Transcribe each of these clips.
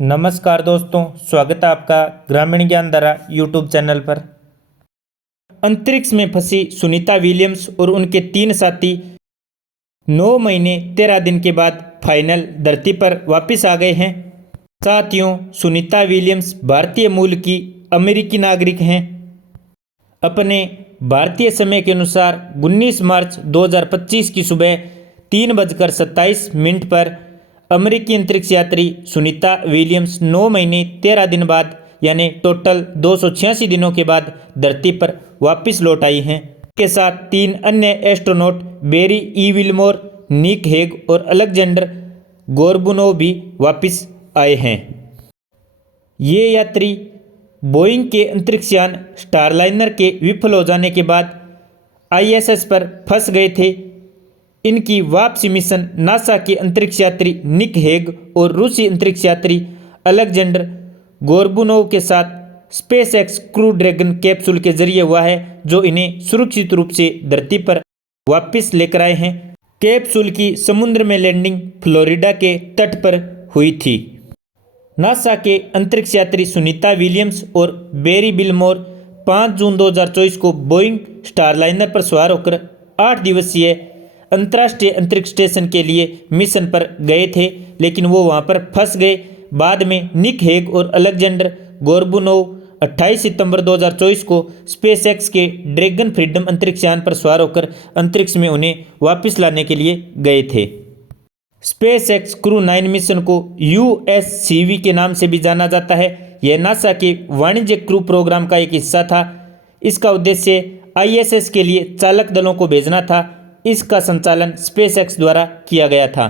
नमस्कार दोस्तों, स्वागत है आपका ग्रामीण ज्ञान धारा यूट्यूब चैनल पर। अंतरिक्ष में फंसी सुनीता विलियम्स और उनके 3 साथी 9 महीने 13 दिन के बाद फाइनल धरती पर वापस आ गए हैं। साथियों, सुनीता विलियम्स भारतीय मूल की अमेरिकी नागरिक हैं। अपने भारतीय समय के अनुसार 19 मार्च 2025 की सुबह 3:27 पर अमेरिकी अंतरिक्ष यात्री सुनीता विलियम्स 9 महीने 13 दिन बाद यानी टोटल 286 दिनों के बाद धरती पर वापस लौट आई हैं। के साथ 3 अन्य astronaut berry E Wilmore, Nick Hague और अलेक्जेंडर गोर्बुनोव भी वापस आए हैं। ये यात्री बोइंग के अंतरिक्ष यान स्टारलाइनर के विफल हो जाने के बाद ISS पर फंस गए थे। इनकी वापसी मिशन नासा के अंतरिक्ष यात्री निक हेग और रूसी अंतरिक्ष यात्री अलेक्जेंडर गोर्बुनोव के साथ स्पेसएक्स क्रू ड्रैगन कैप्सूल के जरिए हुआ है, जो इन्हें सुरक्षित रूप से धरती पर वापस लेकर आए हैं। कैप्सूल की समुद्र में लैंडिंग फ्लोरिडा के तट पर हुई थी। नासा के अंतरिक्ष यात्री सुनीता विलियम्स और बेरी बिलमोर 5 जून 2024 को बोइंग स्टारलाइनर पर सवार होकर 8 दिवसीय अंतर्राष्ट्रीय अंतरिक्ष स्टेशन के लिए मिशन पर गए थे, लेकिन वो वहां पर फंस गए। बाद में निक हेग और अलेक्जेंडर गोर्बुनोव 28 सितंबर 2024 को स्पेसएक्स के ड्रैगन फ्रीडम अंतरिक्ष यान पर सवार होकर अंतरिक्ष में उन्हें वापस लाने के लिए गए थे। स्पेसएक्स क्रू 9 मिशन को USCV के नाम से भी जाना जाता है। यह नासा के वाणिज्य क्रू प्रोग्राम का एक हिस्सा था। इसका उद्देश्य ISS के लिए चालक दलों को भेजना था। इसका संचालन स्पेसएक्स द्वारा किया गया था।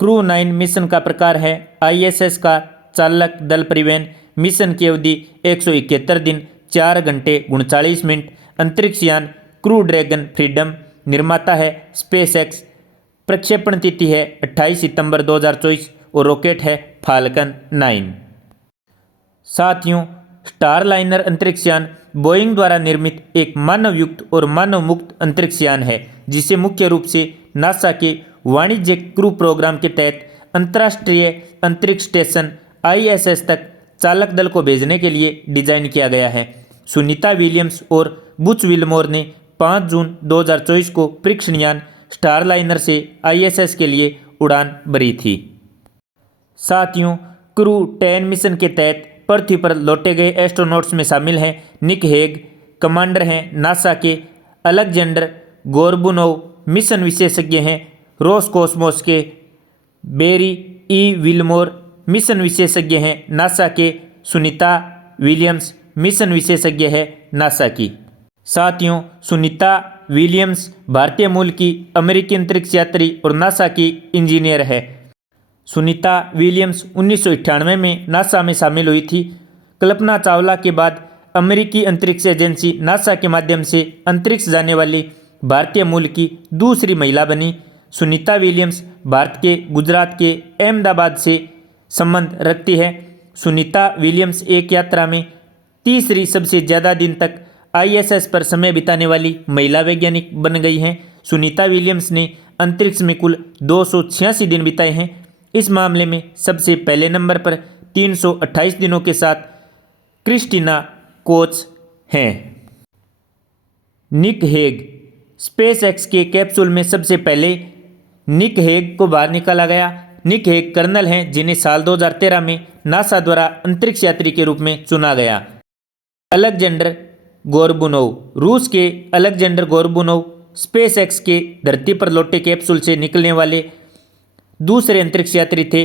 क्रू 9 मिशन का प्रकार है ISS का चालक दल परिवहन। मिशन की अवधि 171 दिन 4 घंटे 39 मिनट। अंतरिक्ष यान क्रू ड्रैगन फ्रीडम, निर्माता है स्पेसएक्स। प्रक्षेपण तिथि है 28 सितंबर 2024 और रॉकेट है फाल्कन 9। साथियों, स्टारलाइनर अंतरिक्ष यान बोइंग द्वारा निर्मित एक मानवयुक्त और मानव मुक्त अंतरिक्ष यान है, जिसे मुख्य रूप से नासा के वाणिज्य क्रू प्रोग्राम के तहत अंतर्राष्ट्रीय अंतरिक्ष स्टेशन ISS तक चालक दल को भेजने के लिए डिजाइन किया गया है। सुनीता विलियम्स और बुच विल्मोर ने 5 जून 2024 को परीक्षण यान स्टारलाइनर से ISS के लिए उड़ान भरी थी। साथियों, क्रू 10 मिशन के तहत पृथ्वी पर लौटे गए एस्ट्रोनॉट्स में शामिल हैं निक हेग, कमांडर हैं नासा के। अलेक्जेंडर गोर्बुनोव मिशन विशेषज्ञ हैं रोसकोसमोस के। बेरी ई विल्मोर मिशन विशेषज्ञ हैं नासा के। सुनीता विलियम्स मिशन विशेषज्ञ है नासा की। साथियों, सुनीता विलियम्स भारतीय मूल की अमेरिकी अंतरिक्ष यात्री और नासा की इंजीनियर है। सुनीता विलियम्स 1998 में नासा में शामिल हुई थी। कल्पना चावला के बाद अमेरिकी अंतरिक्ष एजेंसी नासा के माध्यम से अंतरिक्ष जाने वाली भारतीय मूल की दूसरी महिला बनी। सुनीता विलियम्स भारत के गुजरात के अहमदाबाद से संबंध रखती है। सुनीता विलियम्स एक यात्रा में तीसरी सबसे ज़्यादा दिन तक ISS पर समय बिताने वाली महिला वैज्ञानिक बन गई हैं। सुनीता विलियम्स ने अंतरिक्ष में कुल 286 दिन बिताए हैं। इस मामले में सबसे पहले नंबर पर 328 दिनों के साथ क्रिस्टीना कोच हैं। निक हेग, स्पेसएक्स के कैप्सूल में सबसे पहले निक हेग को बाहर निकाला गया। निक हेग कर्नल हैं जिन्हें साल 2013 में नासा द्वारा अंतरिक्ष यात्री के रूप में चुना गया। अलेक्जेंडर गोर्बुनोव, रूस के अलेक्जेंडर गोर्बुनोव स्पेसएक्स के धरती पर लौटे कैप्सूल से निकलने वाले दूसरे अंतरिक्ष यात्री थे।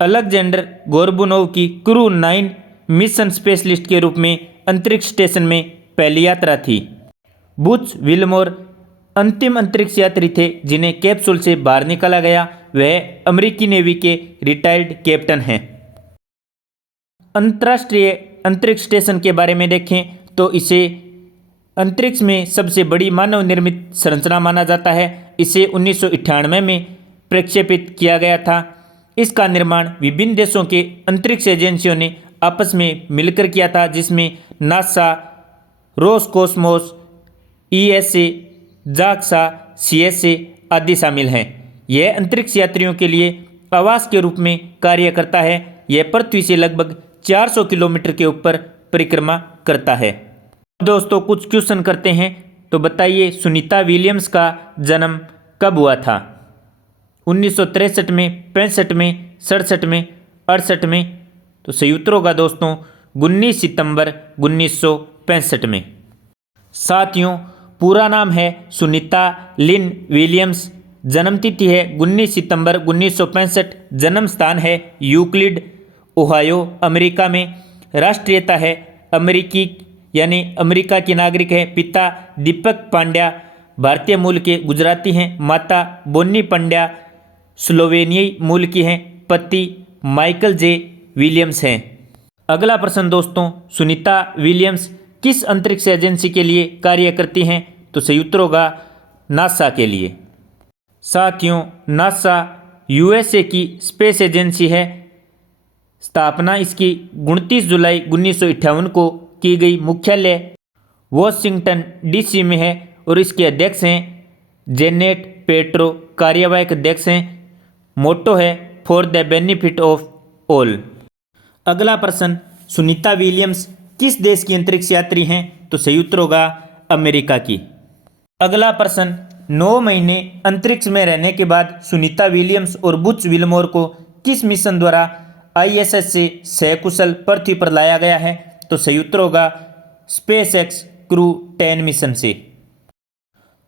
अलेक्जेंडर गोर्बुनोव की क्रू 9 मिशन स्पेशलिस्ट के रूप में अंतरिक्ष स्टेशन में पहली यात्रा थी। बुच विल्मोर अंतिम अंतरिक्ष यात्री थे जिन्हें कैप्सूल से बाहर निकाला गया। वह अमेरिकी नेवी के रिटायर्ड कैप्टन हैं। अंतर्राष्ट्रीय अंतरिक्ष स्टेशन के बारे में देखें तो इसे अंतरिक्ष में सबसे बड़ी मानव निर्मित संरचना माना जाता है। इसे 1998 में प्रक्षेपित किया गया था। इसका निर्माण विभिन्न देशों के अंतरिक्ष एजेंसियों ने आपस में मिलकर किया था, जिसमें NASA, Roscosmos, ESA, JAXA, CSA आदि शामिल हैं। यह अंतरिक्ष यात्रियों के लिए आवास के रूप में कार्य करता है। यह पृथ्वी से लगभग 400 किलोमीटर के ऊपर परिक्रमा करता है। दोस्तों कुछ क्वेश्चन करते हैं। तो बताइए सुनीता विलियम्स का जन्म कब हुआ था? 1963 में, 65 में, 67 में, 68 में? तो सही उत्तर होगा दोस्तों 19 सितंबर 1965 में। साथियों पूरा नाम है सुनीता लिन विलियम्स, जन्म तिथि है 19 सितंबर 1965, जन्म स्थान है यूक्लिड, ओहायो, अमेरिका में। राष्ट्रीयता है अमेरिकी यानी अमेरिका की नागरिक है। पिता दीपक पांड्या भारतीय मूल के गुजराती हैं। माता बोन्नी पांड्या स्लोवेनियाई मूल की हैं। पति माइकल जे विलियम्स हैं। अगला प्रश्न दोस्तों, सुनीता विलियम्स किस अंतरिक्ष एजेंसी के लिए कार्य करती हैं? तो सही उत्तर होगा नासा के लिए। साथियों नासा यूएसए की स्पेस एजेंसी है। स्थापना इसकी 29 जुलाई 1958 को की गई। मुख्यालय वॉशिंगटन डीसी में है और इसके अध्यक्ष हैं जेनेट पेट्रो, कार्यवाहक अध्यक्ष हैं। मोटो है for the benefit of all. अगला प्रश्न, सुनीता विलियम्स किस देश की अंतरिक्ष यात्री हैं? तो सही उत्तर होगा अमेरिका की। अगला प्रश्न, 9 महीने अंतरिक्ष में रहने के बाद सुनीता विलियम्स और बुच विल्मोर को किस मिशन द्वारा आईएसएस से सकुशल पृथ्वी पर लाया गया है? तो सही उत्तर होगा स्पेस एक्स क्रू 10 मिशन से।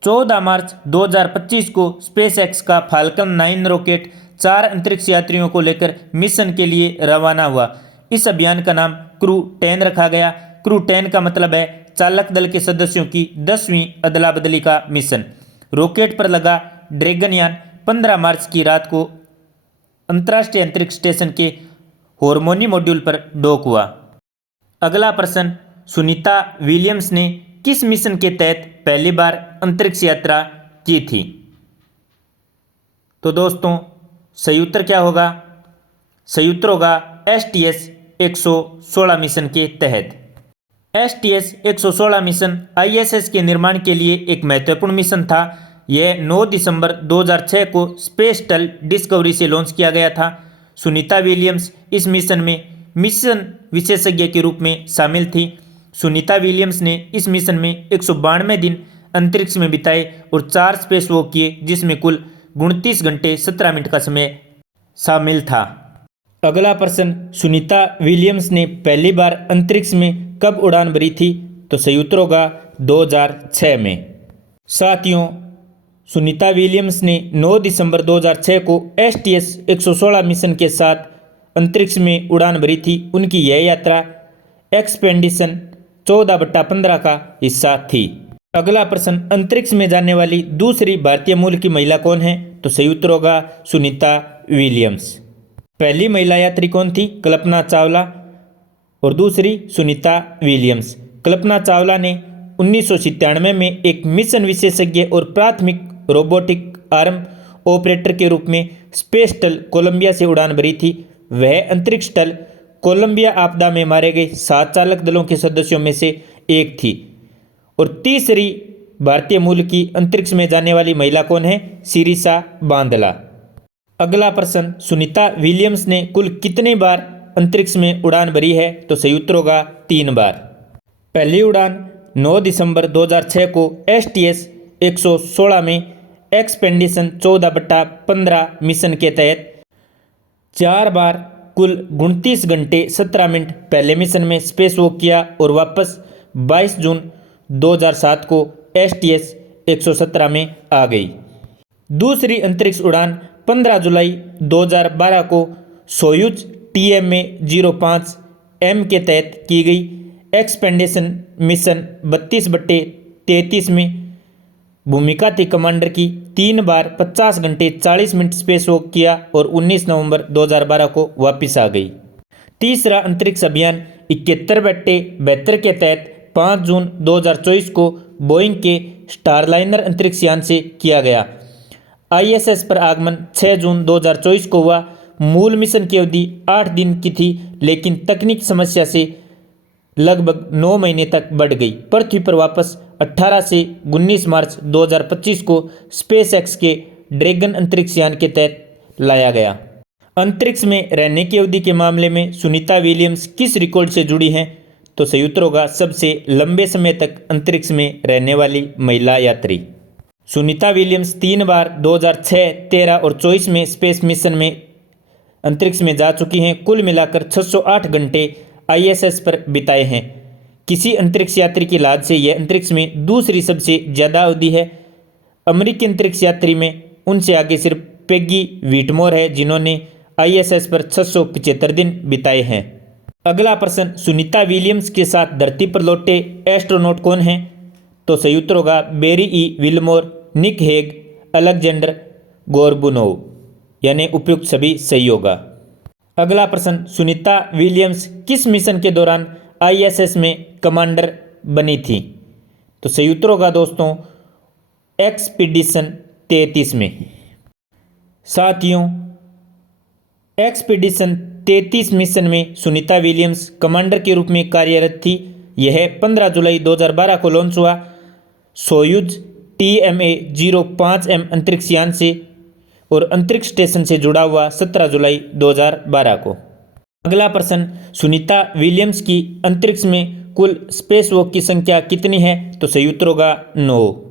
14 मार्च 2025 को स्पेस एक्स का फाल्कन 9 रॉकेट 4 अंतरिक्ष यात्रियों को लेकर मिशन के लिए रवाना हुआ। इस अभियान का नाम क्रू 10 रखा गया। क्रू 10 का मतलब है चालक दल के सदस्यों की 10वीं अदला बदली का मिशन। रॉकेट पर लगा ड्रैगन यान 15 मार्च की रात को अंतर्राष्ट्रीय अंतरिक्ष स्टेशन के हार्मोनी मॉड्यूल पर डॉक हुआ। अगला प्रश्न, सुनीता विलियम्स ने किस मिशन के तहत पहली बार अंतरिक्ष यात्रा की थी? तो दोस्तों सही उत्तर क्या होगा? सही उत्तर होगा STS 116 मिशन के तहत। STS 116 मिशन ISS के निर्माण के लिए एक महत्वपूर्ण मिशन था। यह 9 दिसंबर 2006 को स्पेस शटल डिस्कवरी से लॉन्च किया गया था। सुनीता विलियम्स इस मिशन में मिशन विशेषज्ञ के रूप में शामिल थी। सुनीता विलियम्स ने इस मिशन में 192 दिन अंतरिक्ष में बिताए और 4 स्पेस वॉक किए, जिसमें कुल 29 घंटे 17 मिनट का समय शामिल था। अगला प्रश्न, सुनीता विलियम्स ने पहली बार अंतरिक्ष में कब उड़ान भरी थी? तो सही उत्तर होगा 2006 में। साथियों सुनीता विलियम्स ने 9 दिसंबर 2006 को STS 116 मिशन के साथ अंतरिक्ष में उड़ान भरी थी। उनकी यह यात्रा एक्सपेडिशन 14/15 का हिस्सा थी। अगला प्रश्न, अंतरिक्ष में जाने वाली दूसरी भारतीय मूल की महिला कौन है? तो सही उत्तर होगा सुनीता विलियम्स। पहली महिला यात्री कौन थी? कल्पना चावला और दूसरी सुनीता विलियम्स। कल्पना चावला ने 1997 में एक मिशन विशेषज्ञ और प्राथमिक रोबोटिक आर्म ऑपरेटर के रूप में स्पेस शटल कोलंबिया से उड़ान भरी थी। वह अंतरिक्ष शटल कोलंबिया आपदा में मारे गए 7 चालक दलों के सदस्यों में से एक थी। और तीसरी भारतीय मूल की अंतरिक्ष में जाने वाली महिला कौन है? शिरीषा बांदला। अगला प्रश्न, सुनीता विलियम्स ने कुल कितनी बार अंतरिक्ष में उड़ान भरी है? तो सही उत्तर होगा 3 बार। पहली उड़ान 9 दिसंबर 2006 को STS 116 में एक्सपेडिशन 14/15 मिशन के तहत, 4 बार कुल 29 घंटे 17 मिनट पहले मिशन में स्पेस वॉक किया और वापस 22 जून 2007 को STS 117 में आ गई। दूसरी अंतरिक्ष उड़ान 15 जुलाई 2012 को सोयूज TMA-05M के तहत की गई। एक्सपेडिशन मिशन 32/33 में भूमिका थी कमांडर की। 3 बार 50 घंटे 40 मिनट स्पेस वॉक किया और 19 नवंबर 2012 को वापस आ गई। तीसरा अंतरिक्ष अभियान 71/72 के तहत 5 जून 2024 को बोइंग के स्टारलाइनर अंतरिक्ष यान से किया गया। ISS पर आगमन 6 जून 2024 को हुआ। मूल मिशन की अवधि 8 दिन की थी, लेकिन तकनीक समस्या से लगभग 9 महीने तक बढ़ गई। पृथ्वी पर वापस 18 से 19 मार्च 2025 को स्पेस एक्स के ड्रैगन अंतरिक्ष यान के तहत लाया गया। अंतरिक्ष में रहने की अवधि के मामले में सुनीता विलियम्स किस रिकॉर्ड से जुड़ी हैं? तो सही उत्तर होगा सबसे लंबे समय तक अंतरिक्ष में रहने वाली महिला यात्री। सुनीता विलियम्स 3 बार 2006, 13 और 24 में स्पेस मिशन में अंतरिक्ष में जा चुकी हैं। कुल मिलाकर 608 घंटे आईएसएस पर बिताए हैं। किसी अंतरिक्ष यात्री की लाज से यह अंतरिक्ष में दूसरी सबसे ज़्यादा अवधि है। अमेरिकी अंतरिक्ष यात्री में उनसे आगे सिर्फ पेगी व्हिटमोर है, जिन्होंने आईएसएस पर 675 दिन बिताए हैं। अगला प्रश्न, सुनीता विलियम्स के साथ धरती पर लौटे एस्ट्रोनॉट कौन हैं? तो सही उत्तर होगा Barry E Wilmore, Nick Hague, Alexander Gorbunov, यानी उपयुक्त सभी सही होगा। अगला प्रश्न, सुनीता विलियम्स किस मिशन के दौरान आईएसएस में कमांडर बनी थी? तो सही उत्तर होगा दोस्तों एक्सपीडिशन 33 में। साथियों, एक्सपीडिशन 33 मिशन में सुनीता विलियम्स कमांडर के रूप में कार्यरत थी। यह 15 जुलाई 2012 को लॉन्च हुआ सोयूज TMA-05M अंतरिक्ष यान से और अंतरिक्ष स्टेशन से जुड़ा हुआ 17 जुलाई 2012 को। अगला प्रश्न, सुनीता विलियम्स की अंतरिक्ष में कुल स्पेस वॉक की संख्या कितनी है? तो सही उत्तर होगा 9।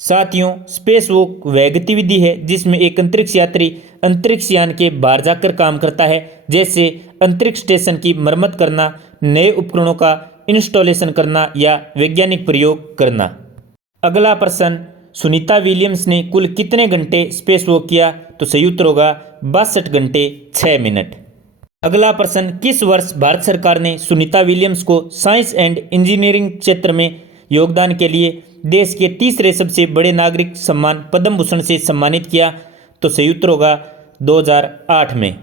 साथियों, स्पेस वॉक वह गतिविधि है जिसमें एक अंतरिक्ष यात्री अंतरिक्ष यान के बाहर जाकर काम करता है, जैसे अंतरिक्ष स्टेशन की मरम्मत करना, नए उपकरणों का इंस्टॉलेशन करना या वैज्ञानिक प्रयोग करना। अगला प्रश्न, सुनीता विलियम्स ने कुल कितने घंटे स्पेस वॉक किया? तो सही उत्तर होगा 62 घंटे 6 मिनट। अगला प्रश्न, किस वर्ष भारत सरकार ने सुनीता विलियम्स को साइंस एंड इंजीनियरिंग क्षेत्र में योगदान के लिए देश के तीसरे सबसे बड़े नागरिक सम्मान पद्म भूषण से सम्मानित किया? तो सही उत्तर होगा 2008 में।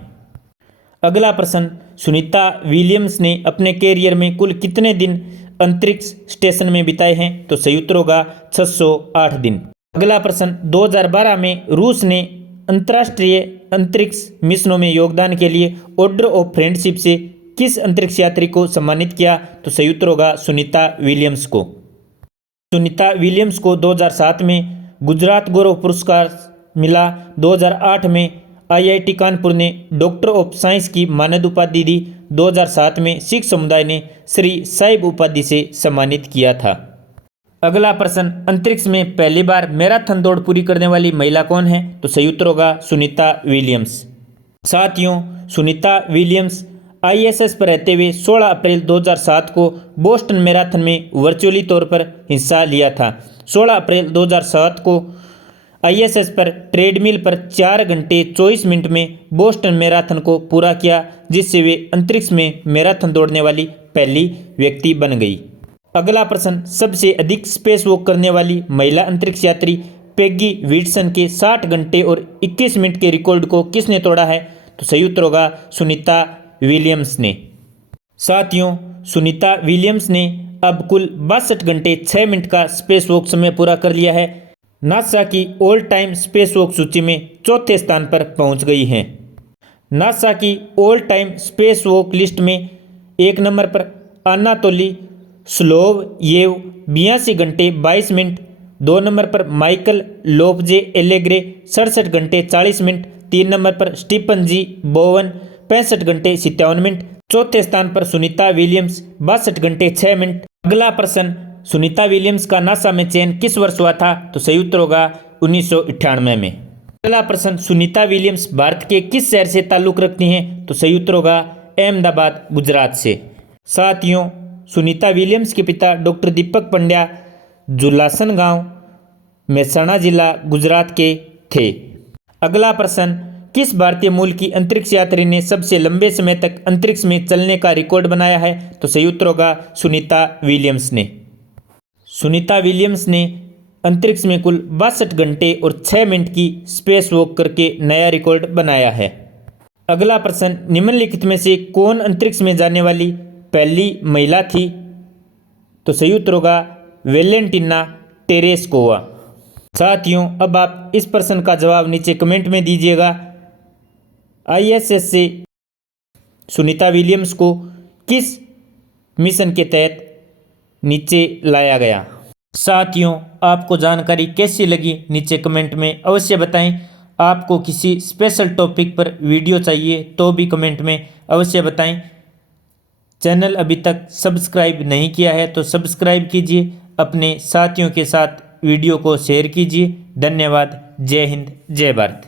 अगला प्रश्न, सुनीता विलियम्स ने अपने कैरियर में कुल कितने दिन अंतरिक्ष स्टेशन में बिताए हैं? तो सही उत्तर होगा 608 दिन। अगला प्रश्न, 2012 में रूस ने अंतर्राष्ट्रीय अंतरिक्ष मिशनों में योगदान के लिए ऑर्डर ऑफ फ्रेंडशिप से किस अंतरिक्ष यात्री को सम्मानित किया? तो सही उत्तर होगा सुनीता विलियम्स को। सुनीता विलियम्स को 2007 में गुजरात गौरव पुरस्कार मिला। 2008 में आईआईटी कानपुर ने डॉक्टर ऑफ साइंस की मानद उपाधि दी। 2007 में सिख समुदाय ने श्री साहिब उपाधि से सम्मानित किया था। अगला प्रश्न, अंतरिक्ष में पहली बार मैराथन दौड़ पूरी करने वाली महिला कौन है? तो सही उत्तर होगा सुनीता विलियम्स। साथियों, सुनीता विलियम्स आईएसएस पर रहते हुए 16 अप्रैल 2007 को बोस्टन मैराथन में वर्चुअली तौर पर हिस्सा लिया था। 16 अप्रैल 2007 को आईएसएस पर ट्रेडमिल पर 4 घंटे 24 मिनट में बोस्टन मैराथन को पूरा किया, जिससे वे अंतरिक्ष में मैराथन दौड़ने वाली पहली व्यक्ति बन गई। अगला प्रश्न, सबसे अधिक स्पेस वॉक करने वाली महिला अंतरिक्ष यात्री पेगी व्हिटसन के 60 घंटे और 21 मिनट के रिकॉर्ड को किसने तोड़ा है? तो सही उत्तर होगा सुनीता विलियम्स ने। साथियों, सुनीता विलियम्स ने अब कुल 62 घंटे 6 मिनट का स्पेस वॉक समय पूरा कर लिया है। नासा की ऑल टाइम स्पेस वॉक सूची में चौथे स्थान पर पहुंच गई हैं। नासा की all time space walk list में 1 नंबर पर अनातोली स्लोवयेव 82 घंटे 22 मिनट, 2 नंबर पर माइकल लोपजे एलेग्रे 67 घंटे 40 मिनट, 3 नंबर पर स्टीफन जी बोवन 65 घंटे 57 मिनट, चौथे स्थान पर सुनीता विलियम्स 62 घंटे 6 मिनट। अगला प्रश्न, सुनीता विलियम्स का नासा में चयन किस वर्ष हुआ था? तो सही उत्तर होगा 1998 में। अगला प्रश्न, सुनीता विलियम्स भारत के किस शहर से ताल्लुक रखती हैं? तो सही उत्तर होगा अहमदाबाद, गुजरात से। साथियों, सुनीता विलियम्स के पिता डॉक्टर दीपक पंड्या जुलासन गांव, मेहसाणा जिला, गुजरात के थे। अगला प्रश्न, किस भारतीय मूल की अंतरिक्ष यात्री ने सबसे लंबे समय तक अंतरिक्ष में चलने का रिकॉर्ड बनाया है? तो सही उत्तर होगा सुनीता विलियम्स ने। सुनीता विलियम्स ने अंतरिक्ष में कुल 62 घंटे और 6 मिनट की स्पेस वॉक करके नया रिकॉर्ड बनाया है। अगला प्रश्न, निम्नलिखित में से कौन अंतरिक्ष में जाने वाली पहली महिला थी? तो सही उत्तर होगा वेलेंटिना टेरेस्कोवा। साथियों, अब आप इस प्रश्न का जवाब नीचे कमेंट में दीजिएगा। आईएसएस से सुनीता विलियम्स को किस मिशन के तहत नीचे लाया गया? साथियों, आपको जानकारी कैसी लगी नीचे कमेंट में अवश्य बताएं। आपको किसी स्पेशल टॉपिक पर वीडियो चाहिए तो भी कमेंट में अवश्य बताएं। चैनल अभी तक सब्सक्राइब नहीं किया है तो सब्सक्राइब कीजिए, अपने साथियों के साथ वीडियो को शेयर कीजिए। धन्यवाद। जय हिंद, जय भारत।